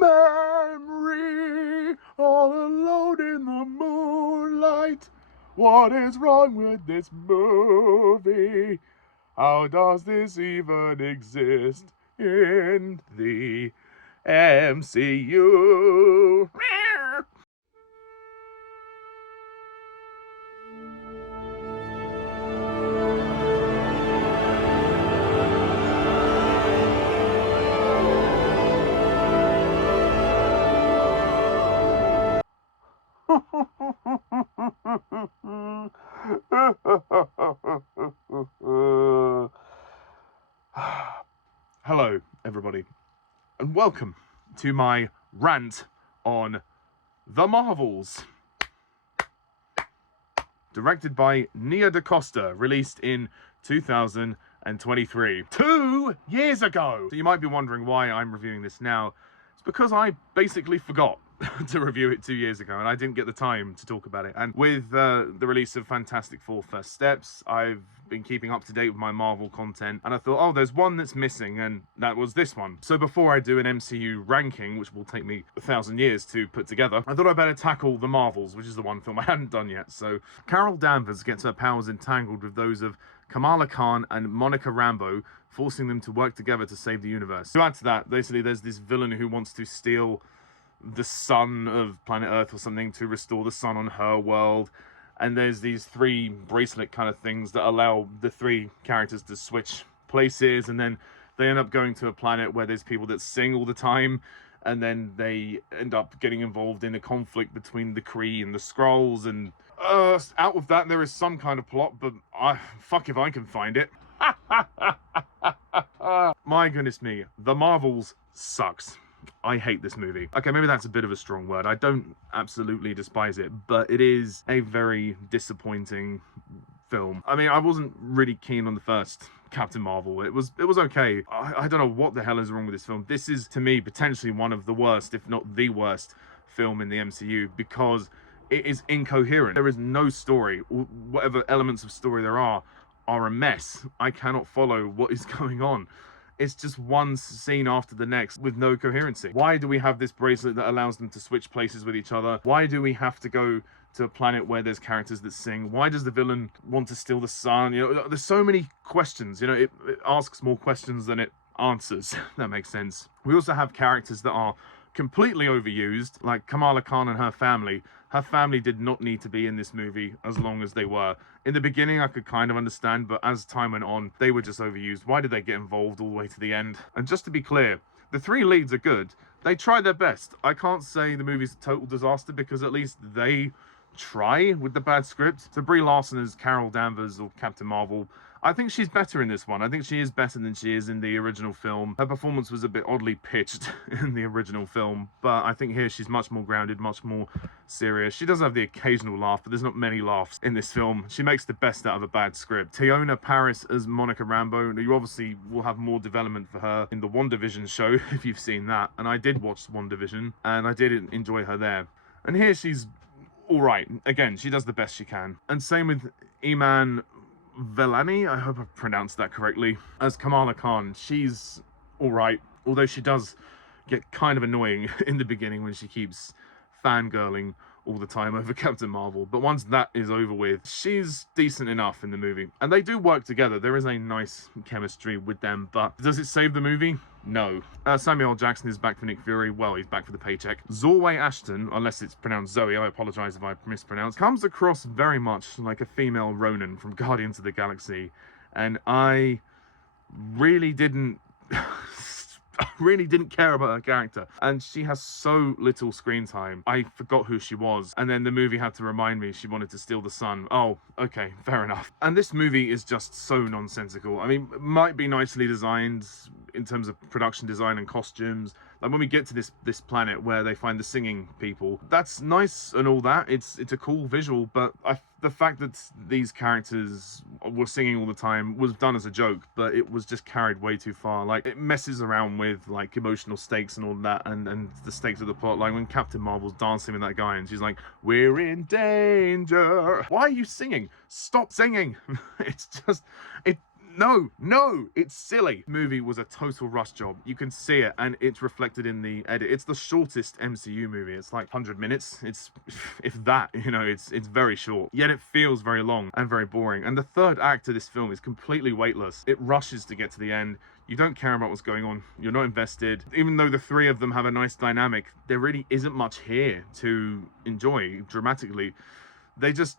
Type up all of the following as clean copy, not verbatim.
memory, all alone in the moonlight. What is wrong with this movie? How does this even exist in the MCU? Hello, everybody, and welcome to my rant on The Marvels. Directed by DaCosta, released in 2023. 2 years ago! So you might be wondering why I'm reviewing this now. It's because I basically forgot to review it 2 years ago, and I didn't get the time to talk about it. And with the release of Fantastic Four First Steps, I've been keeping up to date with my Marvel content, and I thought, oh, there's one that's missing, and that was this one. So before I do an MCU ranking, which will take me 1,000 years to put together, I thought I'd better tackle The Marvels, which is the one film I hadn't done yet. So Carol Danvers gets her powers entangled with those of Kamala Khan and Monica Rambeau, forcing them to work together to save the universe. To add to that, basically there's this villain who wants to steal the sun of planet Earth or something to restore the sun on her world, and there's these 3 bracelet kind of things that allow the 3 characters to switch places, and then they end up going to a planet where there's people that sing all the time, and then they end up getting involved in a conflict between the Kree and the Skrulls, and out of that there is some kind of plot, but fuck if I can find it. My goodness me, The Marvels sucks. I hate this movie. Okay, maybe that's a bit of a strong word. I don't absolutely despise it, but it is a very disappointing film. I mean, I wasn't really keen on the first Captain Marvel. It was okay. I don't know what the hell is wrong with this film. This is, to me, potentially one of the worst, if not the worst, film in the MCU, because it is incoherent. There is no story. Whatever elements of story there are a mess. I cannot follow what is going on. It's just one scene after the next with no coherency. Why do we have this bracelet that allows them to switch places with each other? Why do we have to go to a planet where there's characters that sing? Why does the villain want to steal the sun? You know, there's so many questions. You know, it asks more questions than it answers. That makes sense. We also have characters that are completely overused, like Kamala Khan and her family. Her family did not need to be in this movie as long as they were. In the beginning, I could kind of understand, but as time went on, they were just overused. Why did they get involved all the way to the end? And just to be clear, the 3 leads are good. They try their best. I can't say the movie's a total disaster, because at least they try with the bad script. So Brie Larson as Carol Danvers, or Captain Marvel, I think she's better in this one. I think she is better than she is in the original film. Her performance was a bit oddly pitched in the original film, but I think here she's much more grounded, much more serious. She does have the occasional laugh, but there's not many laughs in this film. She makes the best out of a bad script. Teyonah Parris as Monica Rambeau. You obviously will have more development for her in the WandaVision show, if you've seen that. And I did watch WandaVision, and I did enjoy her there. And here she's all right. Again, she does the best she can. And same with Iman Vellani, I hope I pronounced that correctly, as Kamala Khan. She's all right, although she does get kind of annoying in the beginning when she keeps fangirling all the time over Captain Marvel. But once that is over with, she's decent enough in the movie. And they do work together. There is a nice chemistry with them, but does it save the movie? No. Samuel L. Jackson is back for Nick Fury. Well, he's back for the paycheck. Zawe Ashton, unless it's pronounced Zoe, I apologize if I mispronounce, comes across very much like a female Ronin from Guardians of the Galaxy. And I really didn't care about her character, and she has so little screen time. I forgot who she was, and then the movie had to remind me she wanted to steal the sun. Oh, okay, fair enough. And this movie is just so nonsensical. I mean, it might be nicely designed in terms of production design and costumes. Like when we get to this planet where they find the singing people, that's nice and all that. It's a cool visual, but the fact that these characters were singing all the time was done as a joke, but it was just carried way too far. Like, it messes around with like emotional stakes and all that, and the stakes of the plot. Like when Captain Marvel's dancing with that guy and she's like, "We're in danger." Why are you singing? Stop singing. It's just, No, it's silly. Movie was a total rush job. You can see it, and it's reflected in the edit. It's the shortest MCU movie. It's like 100 minutes. It's, if that, you know, it's very short. Yet it feels very long and very boring. And the third act of this film is completely weightless. It rushes to get to the end. You don't care about what's going on. You're not invested. Even though the three of them have a nice dynamic, there really isn't much here to enjoy dramatically. They just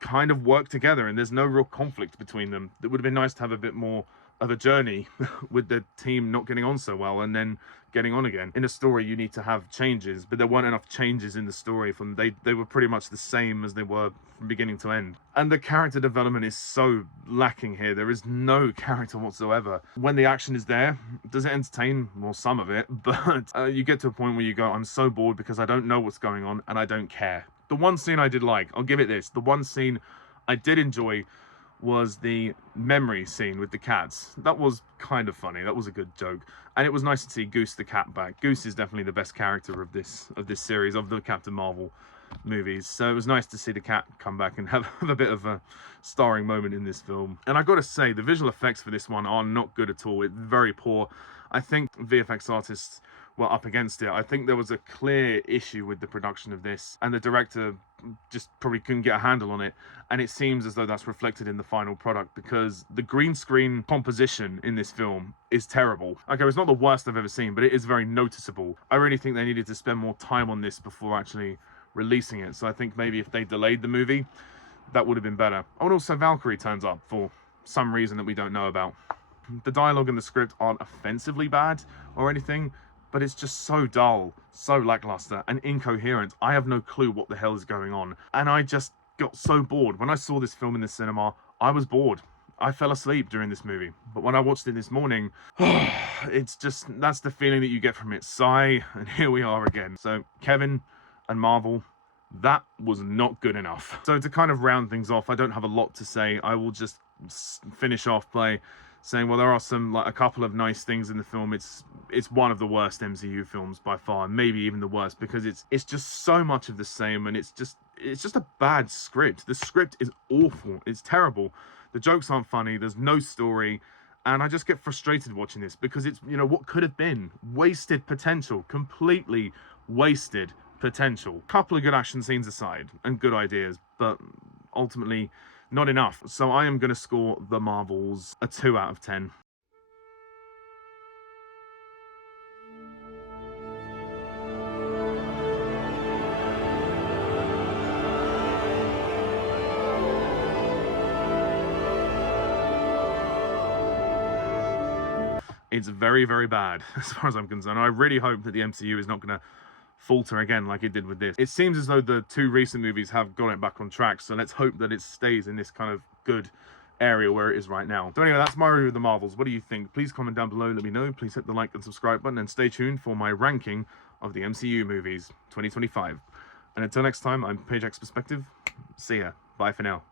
kind of work together, and there's no real conflict between them. It would have been nice to have a bit more of a journey with the team not getting on so well and then getting on again. In a story, you need to have changes, but there weren't enough changes in the story. They were pretty much the same as they were from beginning to end. And the character development is so lacking here. There is no character whatsoever. When the action is there, does it entertain? Well, some of it, but you get to a point where you go, I'm so bored because I don't know what's going on and I don't care. The one scene I did like, I'll give it this, the one scene I did enjoy was the memory scene with the cats. That was kind of funny. That was a good joke. And it was nice to see Goose the cat back. Goose is definitely the best character of this series, of the Captain Marvel movies. So it was nice to see the cat come back and have a bit of a starring moment in this film. And I gotta say, the visual effects for this one are not good at all. It's very poor. I think VFX artists were up against it. I think there was a clear issue with the production of this, and the director just probably couldn't get a handle on it. And it seems as though that's reflected in the final product, because the green screen composition in this film is terrible. Okay, it's not the worst I've ever seen, but it is very noticeable. I really think they needed to spend more time on this before actually releasing it. So I think maybe if they delayed the movie, that would have been better. Oh, and also Valkyrie turns up for some reason that we don't know about. The dialogue and the script aren't offensively bad or anything, but it's just so dull, so lackluster and incoherent. I have no clue what the hell is going on. And I just got so bored. When I saw this film in the cinema, I was bored. I fell asleep during this movie. But when I watched it this morning, it's just, that's the feeling that you get from it. Sigh, and here we are again. So Kevin and Marvel, that was not good enough. So to kind of round things off, I don't have a lot to say. I will just finish off by saying, well, there are a couple of nice things in the film. It's one of the worst MCU films by far, maybe even the worst, because it's just so much of the same, and it's just a bad script. The script is awful. It's terrible. The jokes aren't funny. There's no story, and I just get frustrated watching this because it's, you know, what could have been wasted potential, completely wasted potential. Couple of good action scenes aside and good ideas, but ultimately not enough. So I am going to score The Marvels a 2 out of 10. It's very, very bad as far as I'm concerned. I really hope that the MCU is not going to falter again like it did with this. It seems as though the two recent movies have got it back on track, so let's hope that it stays in this kind of good area where it is right now. So anyway, that's my review of The Marvels. What do you think? Please comment down below, let me know. Please hit the like and subscribe button, and stay tuned for my ranking of the MCU movies 2025. And until next time, I'm Pajak's Perspective. See ya. Bye for now.